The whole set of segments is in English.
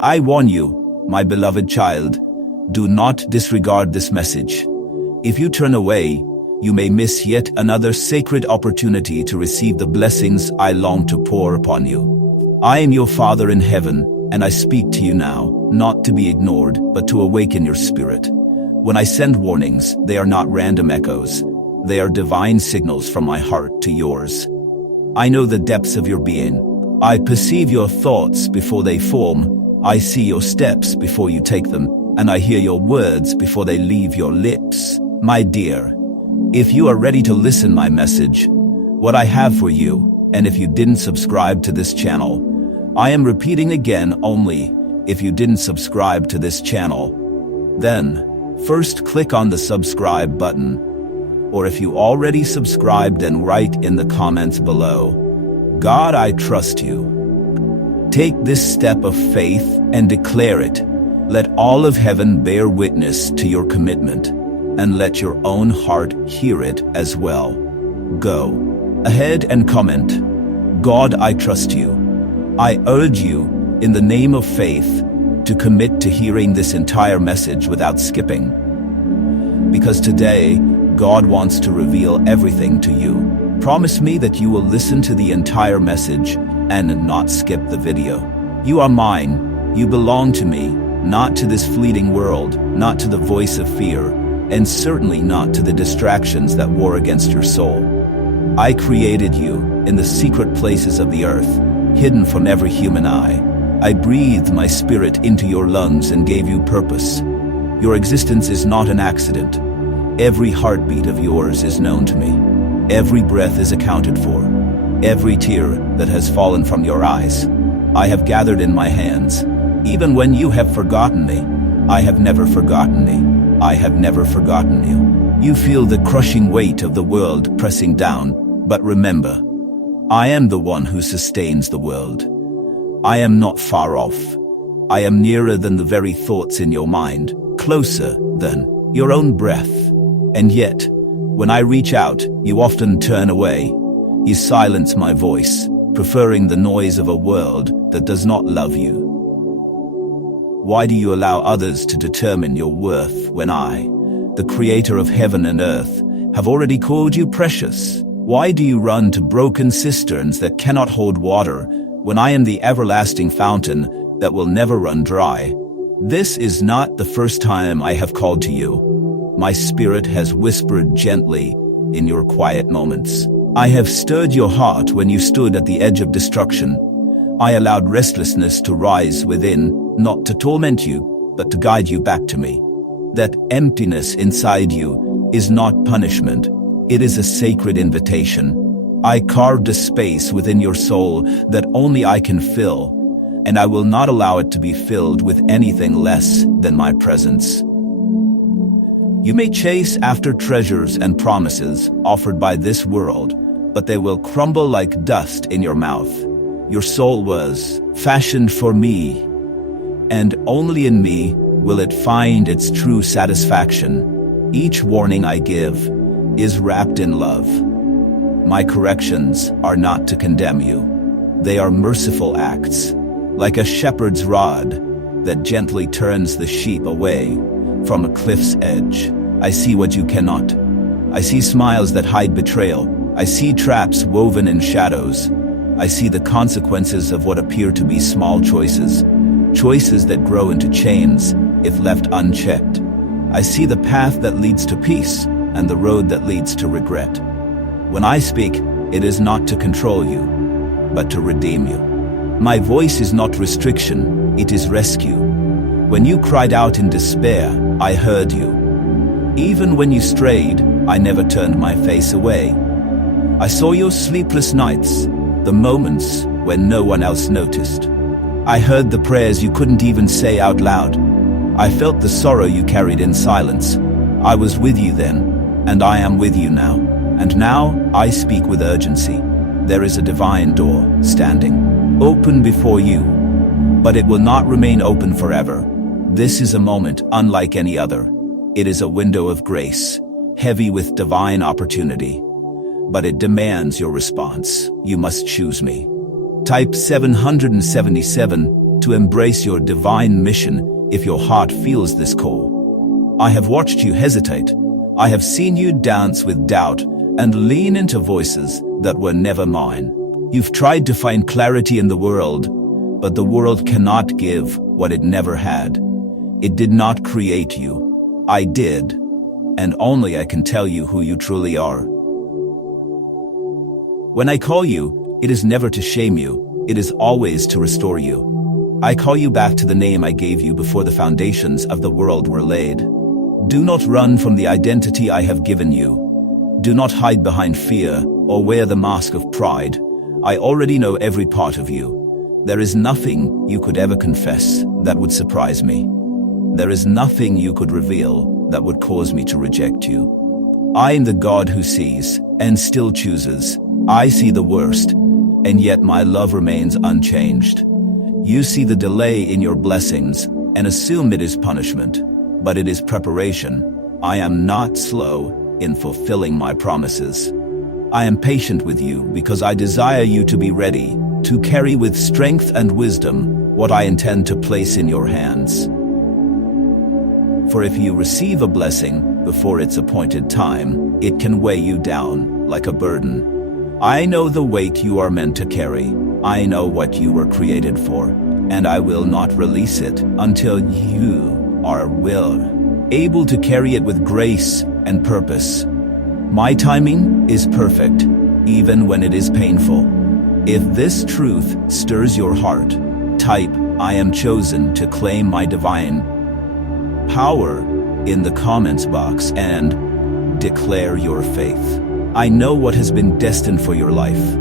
I warn you, my beloved child, do not disregard this message. If you turn away, you may miss yet another sacred opportunity to receive the blessings I long to pour upon you. I am your Father in heaven, and I speak to you now, not to be ignored, but to awaken your spirit. When I send warnings, they are not random echoes. They are divine signals from my heart to yours. I know the depths of your being. I perceive your thoughts before they form. I see your steps before you take them, and I hear your words before they leave your lips. My dear, if you are ready to listen my message, what I have for you, and if you didn't subscribe to this channel, I am repeating again only if you didn't subscribe to this channel, then first click on the subscribe button, or if you already subscribed, then write in the comments below, God, I trust you. Take this step of faith and declare it. Let all of heaven bear witness to your commitment, and let your own heart hear it as well. Go ahead and comment, God, I trust you. I urge you, in the name of faith, to commit to hearing this entire message without skipping. Because today, God wants to reveal everything to you. Promise me that you will listen to the entire message and not skip the video. You are mine. You belong to me, not to this fleeting world, not to the voice of fear, and certainly not to the distractions that war against your soul. I created you in the secret places of the earth, hidden from every human eye. I breathed my spirit into your lungs and gave you purpose. Your existence is not an accident. Every heartbeat of yours is known to me. Every breath is accounted for. Every tear that has fallen from your eyes, I have gathered in my hands. Even when you have forgotten me, I have never forgotten me. I have never forgotten you. You feel the crushing weight of the world pressing down, but remember, I am the one who sustains the world. I am not far off. I am nearer than the very thoughts in your mind, closer than your own breath. And yet, when I reach out, you often turn away. You silence my voice, preferring the noise of a world that does not love you. Why do you allow others to determine your worth when I, the creator of heaven and earth, have already called you precious? Why do you run to broken cisterns that cannot hold water when I am the everlasting fountain that will never run dry? This is not the first time I have called to you. My spirit has whispered gently in your quiet moments. I have stirred your heart when you stood at the edge of destruction. I allowed restlessness to rise within, not to torment you, but to guide you back to me. That emptiness inside you is not punishment. It is a sacred invitation. I carved a space within your soul that only I can fill, and I will not allow it to be filled with anything less than my presence. You may chase after treasures and promises offered by this world, but they will crumble like dust in your mouth. Your soul was fashioned for me, and only in me will it find its true satisfaction. Each warning I give is wrapped in love. My corrections are not to condemn you. They are merciful acts, like a shepherd's rod that gently turns the sheep away from a cliff's edge. I see what you cannot. I see smiles that hide betrayal. I see traps woven in shadows. I see the consequences of what appear to be small choices that grow into chains if left unchecked. I see the path that leads to peace and the road that leads to regret. When I speak, it is not to control you, but to redeem you. My voice is not restriction, it is rescue. When you cried out in despair, I heard you. Even when you strayed, I never turned my face away. I saw your sleepless nights, the moments when no one else noticed. I heard the prayers you couldn't even say out loud. I felt the sorrow you carried in silence. I was with you then, and I am with you now. And now I speak with urgency. There is a divine door standing open before you, but it will not remain open forever. This is a moment unlike any other. It is a window of grace, heavy with divine opportunity. But it demands your response. You must choose me. Type 777 to embrace your divine mission if your heart feels this call. I have watched you hesitate. I have seen you dance with doubt and lean into voices that were never mine. You've tried to find clarity in the world, but the world cannot give what it never had. It did not create you. I did, and only I can tell you who you truly are. When I call you, it is never to shame you. It is always to restore you. I call you back to the name I gave you before the foundations of the world were laid. Do not run from the identity I have given you. Do not hide behind fear or wear the mask of pride. I already know every part of you. There is nothing you could ever confess that would surprise me. There is nothing you could reveal that would cause me to reject you. I am the God who sees and still chooses. I see the worst, and yet my love remains unchanged. You see the delay in your blessings and assume it is punishment, but it is preparation. I am not slow in fulfilling my promises. I am patient with you because I desire you to be ready to carry with strength and wisdom what I intend to place in your hands. For if you receive a blessing before its appointed time, it can weigh you down like a burden. I know the weight you are meant to carry. I know what you were created for, and I will not release it until you are able to carry it with grace and purpose. My timing is perfect, even when it is painful. If this truth stirs your heart, type, "I am chosen to claim my divine power" in the comments box and declare your faith. I know what has been destined for your life,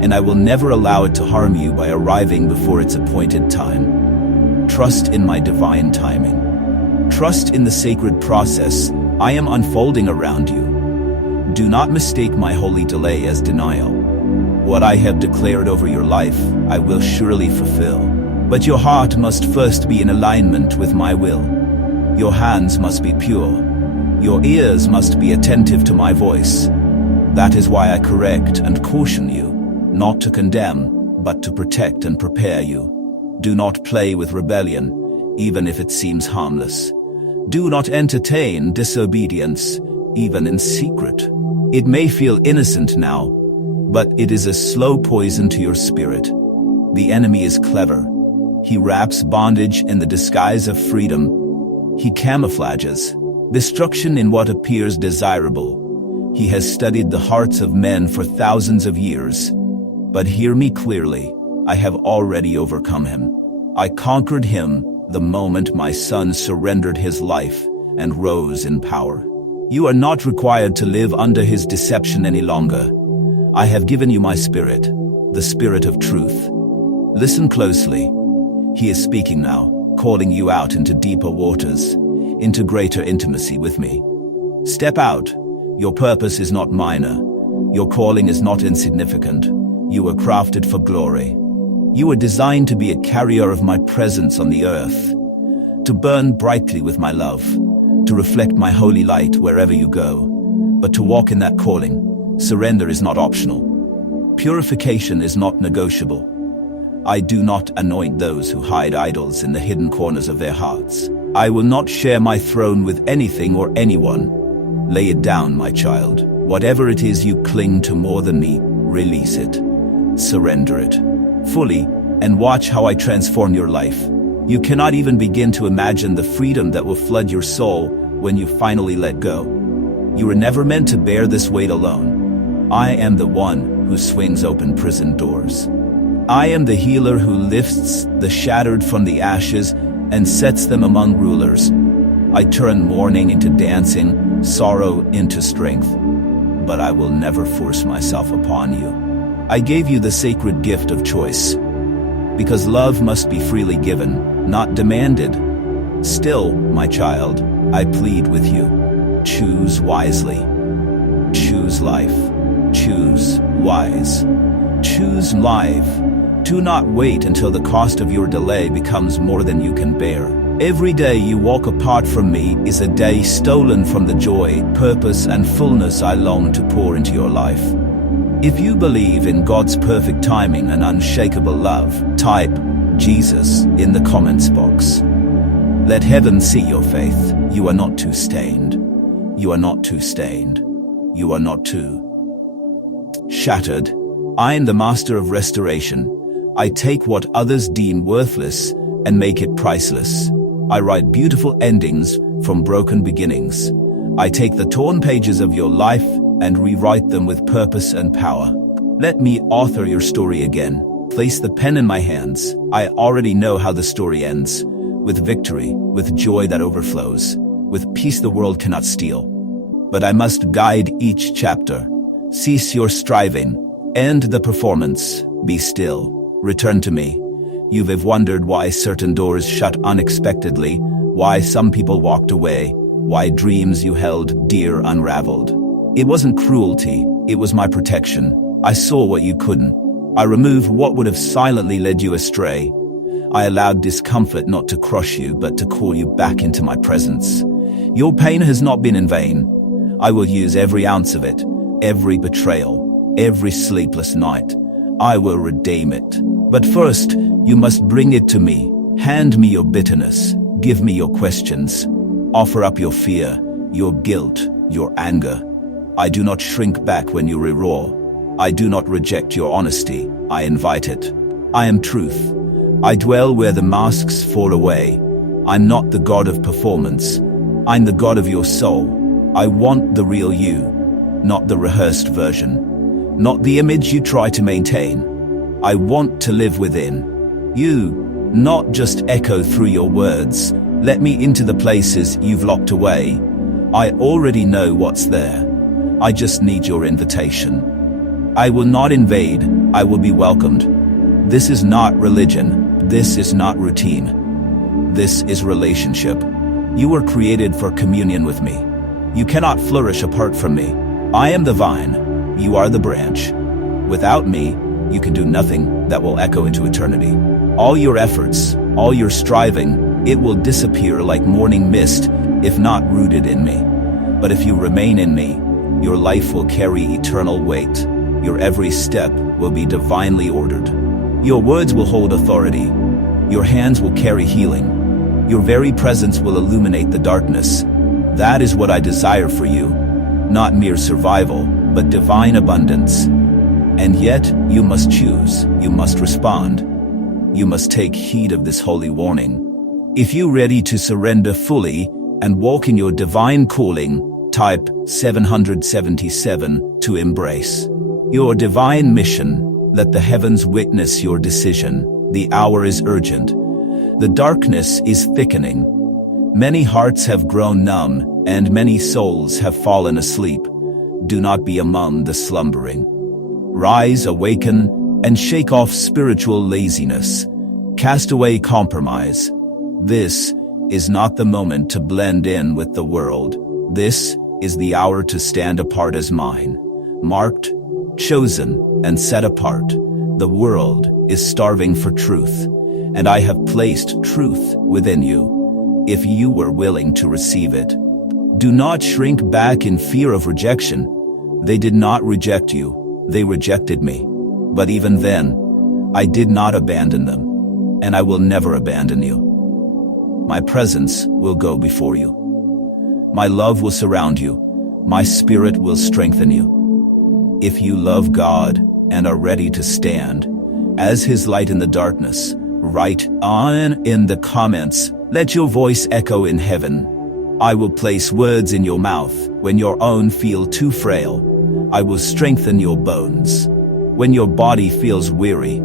and I will never allow it to harm you by arriving before its appointed time. Trust in my divine timing. Trust in the sacred process I am unfolding around you. Do not mistake my holy delay as denial. What I have declared over your life, I will surely fulfill. But your heart must first be in alignment with my will. Your hands must be pure. Your ears must be attentive to my voice. That is why I correct and caution you, not to condemn, but to protect and prepare you. Do not play with rebellion, even if it seems harmless. Do not entertain disobedience, even in secret. It may feel innocent now, but it is a slow poison to your spirit. The enemy is clever. He wraps bondage in the disguise of freedom. He camouflages destruction in what appears desirable. He has studied the hearts of men for thousands of years. But hear me clearly, I have already overcome him. I conquered him the moment my son surrendered his life and rose in power. You are not required to live under his deception any longer. I have given you my spirit, the spirit of truth. Listen closely. He is speaking now, calling you out into deeper waters, into greater intimacy with me. Step out. Your purpose is not minor. Your calling is not insignificant. You were crafted for glory. You were designed to be a carrier of my presence on the earth, to burn brightly with my love, to reflect my holy light wherever you go. But to walk in that calling, surrender is not optional. Purification is not negotiable. I do not anoint those who hide idols in the hidden corners of their hearts. I will not share my throne with anything or anyone. Lay it down, my child. Whatever it is you cling to more than me, release it. Surrender it fully, and watch how I transform your life. You cannot even begin to imagine the freedom that will flood your soul when you finally let go. You were never meant to bear this weight alone. I am the one who swings open prison doors. I am the healer who lifts the shattered from the ashes and sets them among rulers. I turn mourning into dancing, sorrow into strength. But I will never force myself upon you. I gave you the sacred gift of choice, because love must be freely given, not demanded. Still, my child, I plead with you. Choose wisely. Choose life. Choose wise. Choose life. Do not wait until the cost of your delay becomes more than you can bear. Every day you walk apart from me is a day stolen from the joy, purpose, and fullness I long to pour into your life. If you believe in God's perfect timing and unshakable love, type, Jesus in the comments box. Let heaven see your faith. You are not too stained. You are not too stained. You are not too shattered. I am the master of restoration. I take what others deem worthless and make it priceless. I write beautiful endings from broken beginnings. I take the torn pages of your life and rewrite them with purpose and power. Let me author your story again. Place the pen in my hands. I already know how the story ends. With victory, with joy that overflows, with peace the world cannot steal. But I must guide each chapter. Cease your striving. End the performance. Be still. Return to me. You've wondered why certain doors shut unexpectedly, why some people walked away, why dreams you held dear unraveled. It wasn't cruelty, it was my protection. I saw what you couldn't. I removed what would have silently led you astray. I allowed discomfort not to crush you, but to call you back into my presence. Your pain has not been in vain. I will use every ounce of it, every betrayal, every sleepless night. I will redeem it. But first, you must bring it to me. Hand me your bitterness. Give me your questions. Offer up your fear, your guilt, your anger. I do not shrink back when you roar. I do not reject your honesty. I invite it. I am truth. I dwell where the masks fall away. I'm not the God of performance. I'm the God of your soul. I want the real you, not the rehearsed version, not the image you try to maintain. I want to live within you, not just echo through your words. Let me into the places you've locked away. I already know what's there. I just need your invitation. I will not invade. I will be welcomed. This is not religion. This is not routine. This is relationship. You were created for communion with me. You cannot flourish apart from me. I am the vine. You are the branch. Without me, you can do nothing that will echo into eternity. All your efforts, all your striving, it will disappear like morning mist if not rooted in me. But if you remain in me, your life will carry eternal weight. Your every step will be divinely ordered. Your words will hold authority. Your hands will carry healing. Your very presence will illuminate the darkness. That is what I desire for you. Not mere survival, but divine abundance. And yet, you must choose. You must respond. You must take heed of this holy warning. If you're ready to surrender fully and walk in your divine calling, type 777 to embrace your divine mission. Let the heavens witness your decision. The hour is urgent. The darkness is thickening. Many hearts have grown numb, and many souls have fallen asleep. Do not be among the slumbering. Rise, awaken, and shake off spiritual laziness. Cast away compromise. This is not the moment to blend in with the world. This is the hour to stand apart as mine. Marked, chosen, and set apart. The world is starving for truth, and I have placed truth within you, if you were willing to receive it. Do not shrink back in fear of rejection. They did not reject you. They rejected me. But even then, I did not abandon them, and I will never abandon you. My presence will go before you. My love will surround you. My spirit will strengthen you. If you love God and are ready to stand as His light in the darkness, write on in the comments. Let your voice echo in heaven. I will place words in your mouth when your own feel too frail. I will strengthen your bones. When your body feels weary,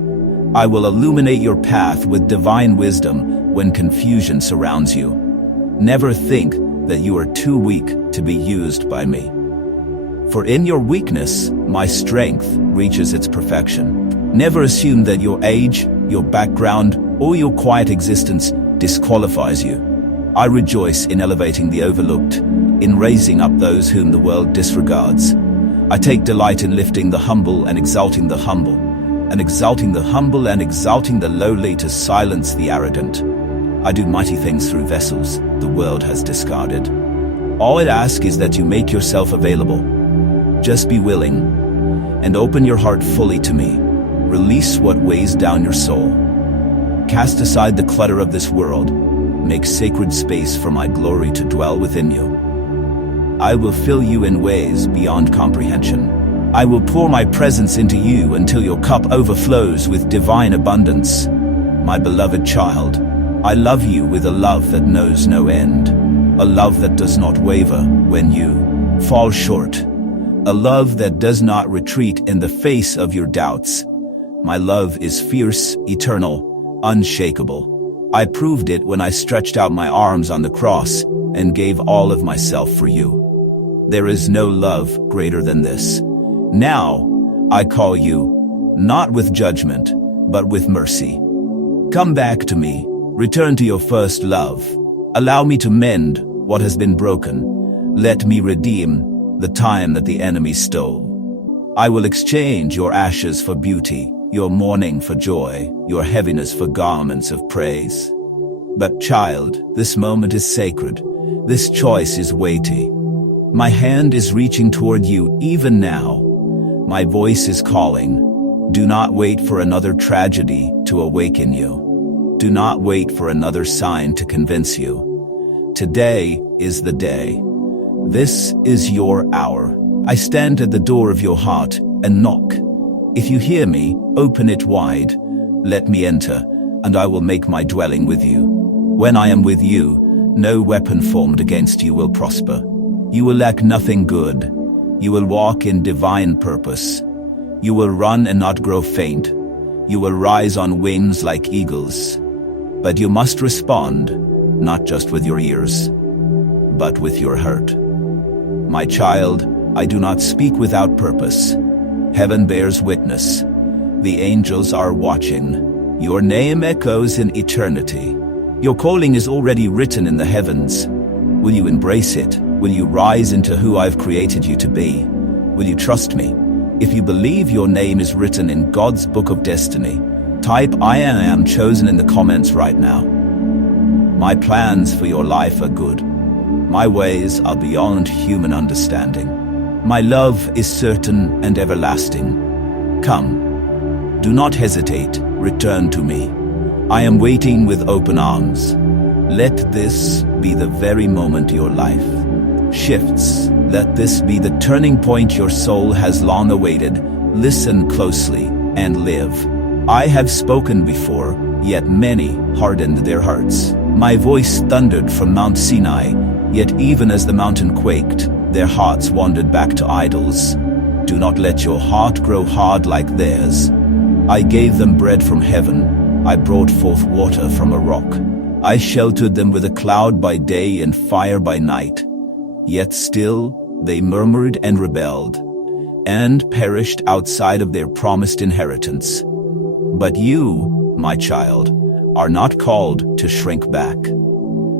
I will illuminate your path with divine wisdom when confusion surrounds you. Never think that you are too weak to be used by me. For in your weakness, my strength reaches its perfection. Never assume that your age, your background, or your quiet existence disqualifies you. I rejoice in elevating the overlooked, in raising up those whom the world disregards. I take delight in lifting the humble and exalting the humble, and exalting the humble and exalting the lowly to silence the arrogant. I do mighty things through vessels the world has discarded. All it asks is that you make yourself available. Just be willing, and open your heart fully to me. Release what weighs down your soul. Cast aside the clutter of this world. Make sacred space for my glory to dwell within you. I will fill you in ways beyond comprehension. I will pour my presence into you until your cup overflows with divine abundance. My beloved child, I love you with a love that knows no end. A love that does not waver when you fall short. A love that does not retreat in the face of your doubts. My love is fierce, eternal, unshakable. I proved it when I stretched out my arms on the cross and gave all of myself for you. There is no love greater than this. Now, I call you, not with judgment, but with mercy. Come back to me. Return to your first love. Allow me to mend what has been broken. Let me redeem the time that the enemy stole. I will exchange your ashes for beauty, your mourning for joy, your heaviness for garments of praise. But child, this moment is sacred. This choice is weighty. My hand is reaching toward you even now. My voice is calling. Do not wait for another tragedy to awaken you. Do not wait for another sign to convince you. Today is the day. This is your hour. I stand at the door of your heart and knock. If you hear me, open it wide. Let me enter, and I will make my dwelling with you. When I am with you, no weapon formed against you will prosper. You will lack nothing good. You will walk in divine purpose. You will run and not grow faint. You will rise on wings like eagles. But you must respond, not just with your ears, but with your heart. My child, I do not speak without purpose. Heaven bears witness. The angels are watching. Your name echoes in eternity. Your calling is already written in the heavens. Will you embrace it? Will you rise into who I've created you to be? Will you trust me? If you believe your name is written in God's book of destiny, type I am chosen in the comments right now. My plans for your life are good. My ways are beyond human understanding. My love is certain and everlasting. Come, do not hesitate, return to me. I am waiting with open arms. Let this be the very moment your life shifts. Let this be the turning point your soul has long awaited. Listen closely and live. I have spoken before, yet many hardened their hearts. My voice thundered from Mount Sinai, yet even as the mountain quaked, their hearts wandered back to idols. Do not let your heart grow hard like theirs. I gave them bread from heaven. I brought forth water from a rock. I sheltered them with a cloud by day and fire by night. Yet still they murmured and rebelled, and perished outside of their promised inheritance. But you, my child, are not called to shrink back.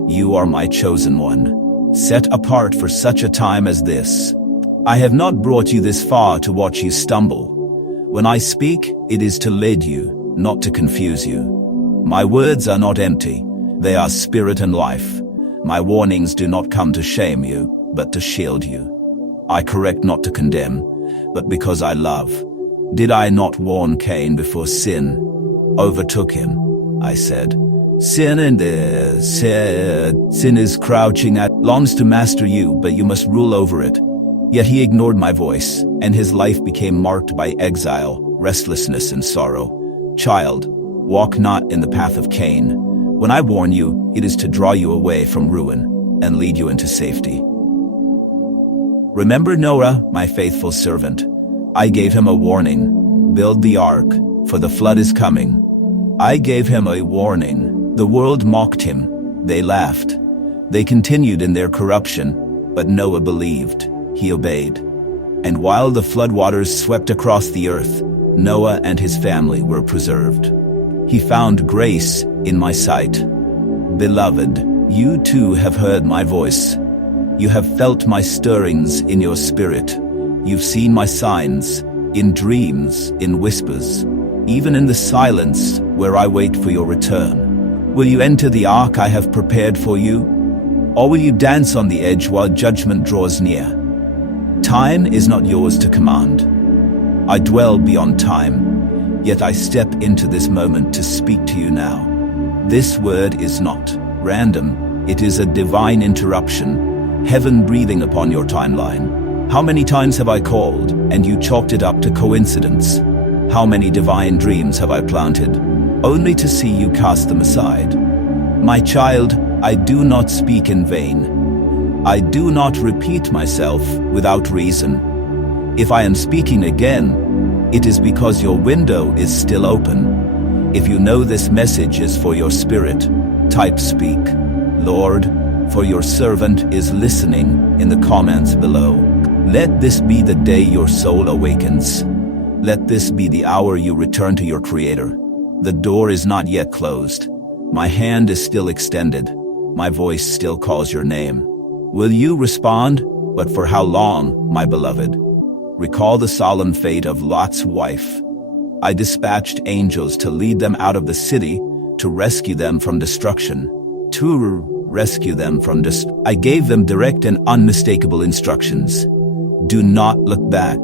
You are my chosen one, set apart for such a time as this. I have not brought you this far to watch you stumble. When I speak, it is to lead you, not to confuse you. My words are not empty. They are spirit and life. My warnings do not come to shame you, but to shield you. I correct not to condemn, but because I love. Did I not warn Cain before sin overtook him? I said, sin is crouching at, longs to master you, but you must rule over it. Yet he ignored my voice, and his life became marked by exile, restlessness, and sorrow. Child, walk not in the path of Cain. When I warn you, it is to draw you away from ruin and lead you into safety. Remember Noah, my faithful servant. I gave him a warning. Build the ark, for the flood is coming. I gave him a warning. The world mocked him. They laughed. They continued in their corruption, but Noah believed. He obeyed. And while the floodwaters swept across the earth, Noah and his family were preserved. He found grace in my sight. Beloved, you too have heard my voice. You have felt my stirrings in your spirit. You've seen my signs, in dreams, in whispers, even in the silence where I wait for your return. Will you enter the ark I have prepared for you? Or will you dance on the edge while judgment draws near? Time is not yours to command. I dwell beyond time, yet I step into this moment to speak to you now. This word is not random. It is a divine interruption, heaven breathing upon your timeline. How many times have I called and you chalked it up to coincidence? How many divine dreams have I planted, only to see you cast them aside? My child, I do not speak in vain. I do not repeat myself without reason. If I am speaking again, it is because your window is still open. If you know this message is for your spirit, type "Speak, Lord," for your servant is listening in the comments below. Let this be the day your soul awakens. Let this be the hour you return to your Creator. The door is not yet closed. My hand is still extended. My voice still calls your name. Will you respond? But for how long, my beloved? Recall the solemn fate of Lot's wife. I dispatched angels to lead them out of the city, to rescue them from destruction. I gave them direct and unmistakable instructions. Do not look back.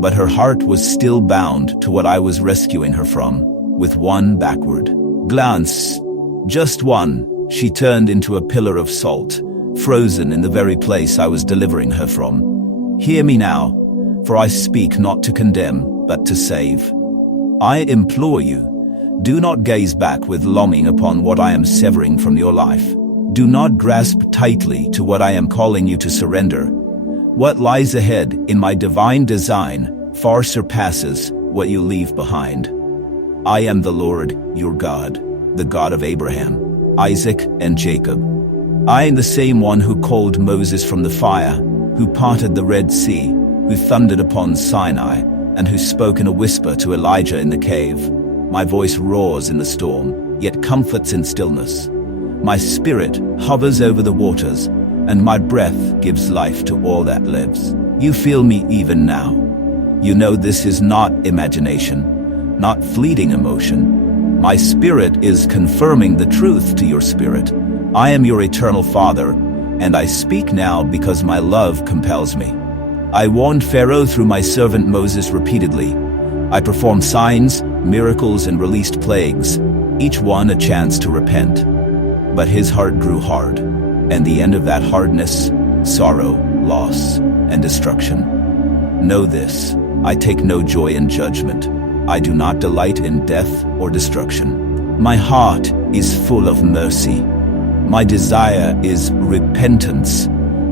But her heart was still bound to what I was rescuing her from. With one backward glance, just one, she turned into a pillar of salt, frozen in the very place I was delivering her from. Hear me now, for I speak not to condemn, but to save. I implore you, do not gaze back with longing upon what I am severing from your life. Do not grasp tightly to what I am calling you to surrender. What lies ahead in my divine design far surpasses what you leave behind. I am the Lord, your God, the God of Abraham, Isaac, and Jacob. I am the same one who called Moses from the fire, who parted the Red Sea, who thundered upon Sinai, and who spoke in a whisper to Elijah in the cave. My voice roars in the storm, yet comforts in stillness. My spirit hovers over the waters, and my breath gives life to all that lives. You feel me even now. You know this is not imagination, not fleeting emotion. My spirit is confirming the truth to your spirit. I am your eternal Father, and I speak now because my love compels me. I warned Pharaoh through my servant Moses repeatedly. I performed signs, miracles, and released plagues, each one a chance to repent. But his heart grew hard. And the end of that hardness, sorrow, loss, and destruction. Know this, I take no joy in judgment. I do not delight in death or destruction. My heart is full of mercy. My desire is repentance.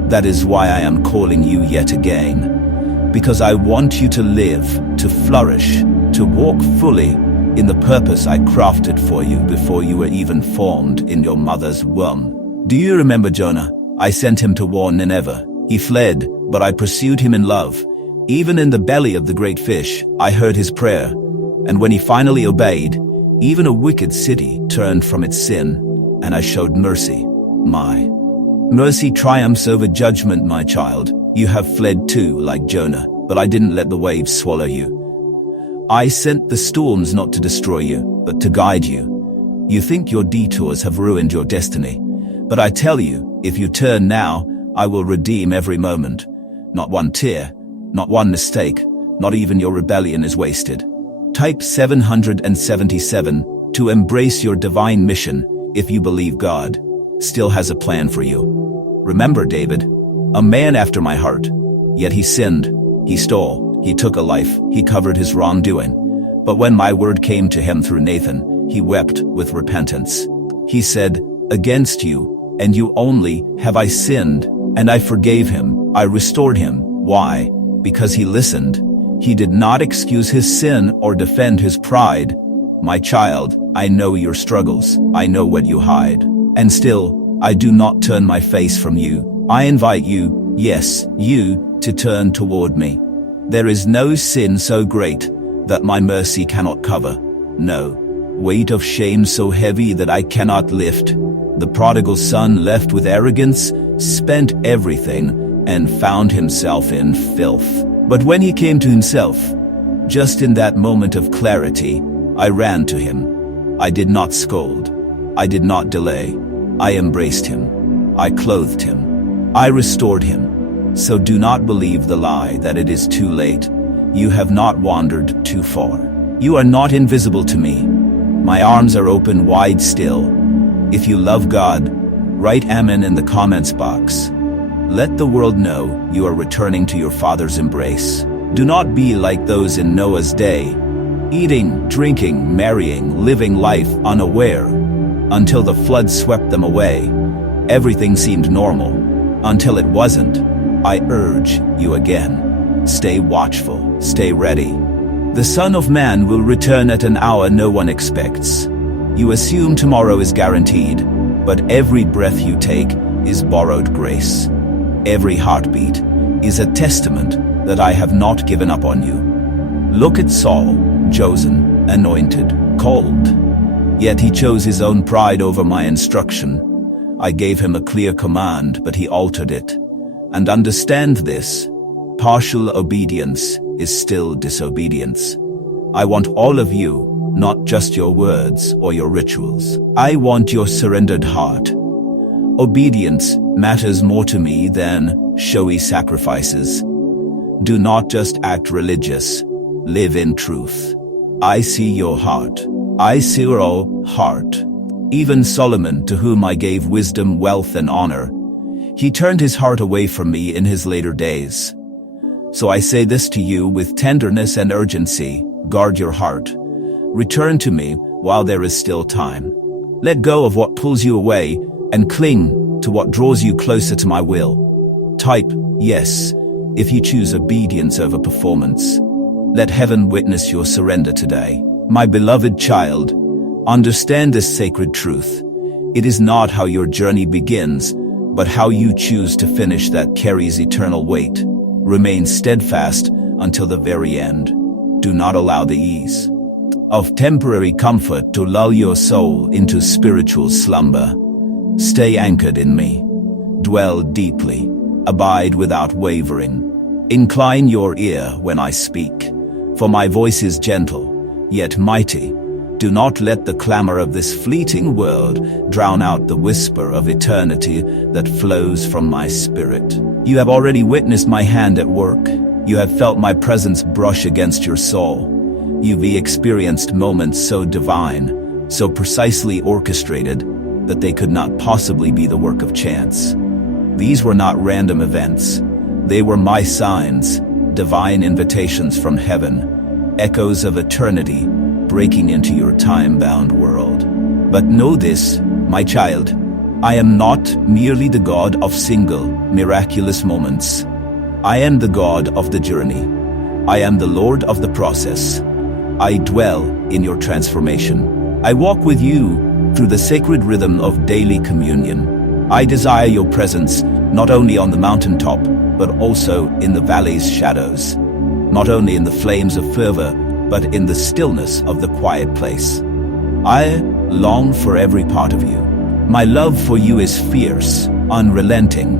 That is why I am calling you yet again. Because I want you to live, to flourish, to walk fully in the purpose I crafted for you before you were even formed in your mother's womb. Do you remember Jonah? I sent him to warn Nineveh. He fled, but I pursued him in love. Even in the belly of the great fish, I heard his prayer. And when he finally obeyed, even a wicked city turned from its sin, and I showed mercy. My mercy triumphs over judgment, my child. You have fled too, like Jonah, but I didn't let the waves swallow you. I sent the storms not to destroy you, but to guide you. You think your detours have ruined your destiny. But I tell you, if you turn now, I will redeem every moment. Not one tear, not one mistake, not even your rebellion is wasted. Type 777 to embrace your divine mission if you believe God still has a plan for you. Remember David, a man after my heart, yet he sinned, he stole, he took a life, he covered his wrongdoing. But when my word came to him through Nathan, he wept with repentance. He said, "Against you, and you only, have I sinned," and I forgave him. I restored him. Why? Because he listened. He did not excuse his sin or defend his pride. My child, I know your struggles. I know what you hide. And still, I do not turn my face from you. I invite you, yes, you, to turn toward me. There is no sin so great that my mercy cannot cover. No weight of shame so heavy that I cannot lift. The prodigal son left with arrogance, spent everything, and found himself in filth. But when he came to himself, just in that moment of clarity, I ran to him. I did not scold. I did not delay. I embraced him. I clothed him. I restored him. So do not believe the lie that it is too late. You have not wandered too far. You are not invisible to me. My arms are open wide still, If you love God, write Amen in the comments box. Let the world know you are returning to your Father's embrace. Do not be like those in Noah's day, eating, drinking, marrying, living life unaware, until the flood swept them away. Everything seemed normal, until it wasn't. I urge you again. Stay watchful, stay ready. The Son of Man will return at an hour no one expects. You assume tomorrow is guaranteed, but every breath you take is borrowed grace. Every heartbeat is a testament that I have not given up on you. Look at Saul, chosen, anointed, called. Yet he chose his own pride over my instruction. I gave him a clear command, but he altered it. And understand this, partial obedience is still disobedience. I want all of you, not just your words or your rituals. I want your surrendered heart. Obedience matters more to me than showy sacrifices. Do not just act religious, live in truth. I see your heart. I see your heart. Even Solomon, to whom I gave wisdom, wealth, and honor, he turned his heart away from me in his later days. So I say this to you with tenderness and urgency: guard your heart. Return to me while there is still time. Let go of what pulls you away and cling to what draws you closer to my will. Type yes if you choose obedience over performance. Let heaven witness your surrender today. My beloved child, understand this sacred truth. It is not how your journey begins, but how you choose to finish that carries eternal weight. Remain steadfast until the very end. Do not allow the ease of temporary comfort to lull your soul into spiritual slumber. Stay anchored in me. Dwell deeply. Abide without wavering. Incline your ear when I speak, for my voice is gentle, yet mighty. Do not let the clamor of this fleeting world drown out the whisper of eternity that flows from my spirit. You have already witnessed my hand at work. You have felt my presence brush against your soul. You've experienced moments so divine, so precisely orchestrated, that they could not possibly be the work of chance. These were not random events. They were my signs, divine invitations from heaven, echoes of eternity breaking into your time-bound world. But know this, my child, I am not merely the God of single, miraculous moments. I am the God of the journey. I am the Lord of the process. I dwell in your transformation. I walk with you through the sacred rhythm of daily communion. I desire your presence not only on the mountaintop, but also in the valley's shadows. Not only in the flames of fervor, but in the stillness of the quiet place. I long for every part of you. My love for you is fierce, unrelenting,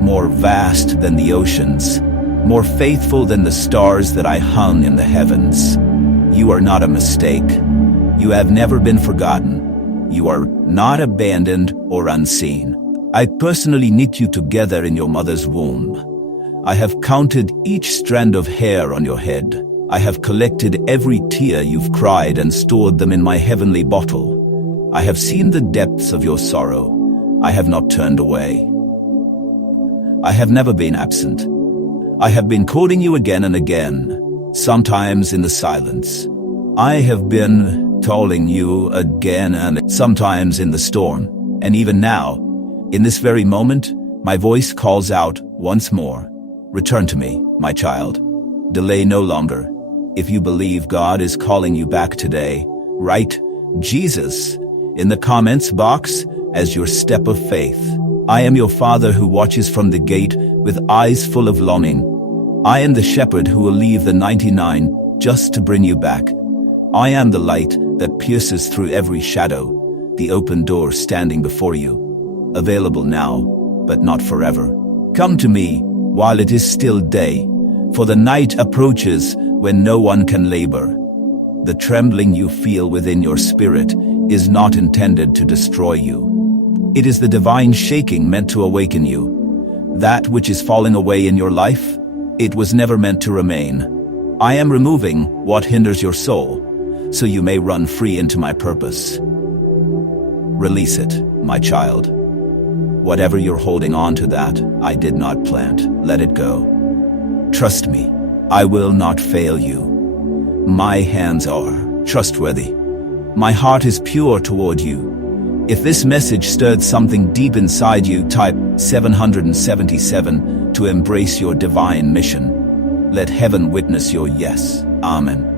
more vast than the oceans, more faithful than the stars that I hung in the heavens. You are not a mistake. You have never been forgotten. You are not abandoned or unseen. I personally knit you together in your mother's womb. I have counted each strand of hair on your head. I have collected every tear you've cried and stored them in my heavenly bottle. I have seen the depths of your sorrow. I have not turned away. I have never been absent. I have been calling you again and again, sometimes in the silence. I have been calling you again and sometimes in the storm. And even now, in this very moment, my voice calls out once more. Return to me, my child. Delay no longer. If you believe God is calling you back today, write Jesus in the comments box as your step of faith. I am your Father who watches from the gate with eyes full of longing. I am the shepherd who will leave the 99 just to bring you back. I am the light that pierces through every shadow, the open door standing before you. Available now, but not forever. Come to me while it is still day, for the night approaches when no one can labor. The trembling you feel within your spirit is not intended to destroy you. It is the divine shaking meant to awaken you. That which is falling away in your life, it was never meant to remain. I am removing what hinders your soul, so you may run free into my purpose. Release it. my child. Whatever you're holding on to that, I did not plant. Let it go. Trust me, I will not fail you. My hands are trustworthy. My heart is pure toward you. If this message stirred something deep inside you, type 777 to embrace your divine mission. Let heaven witness your yes. Amen.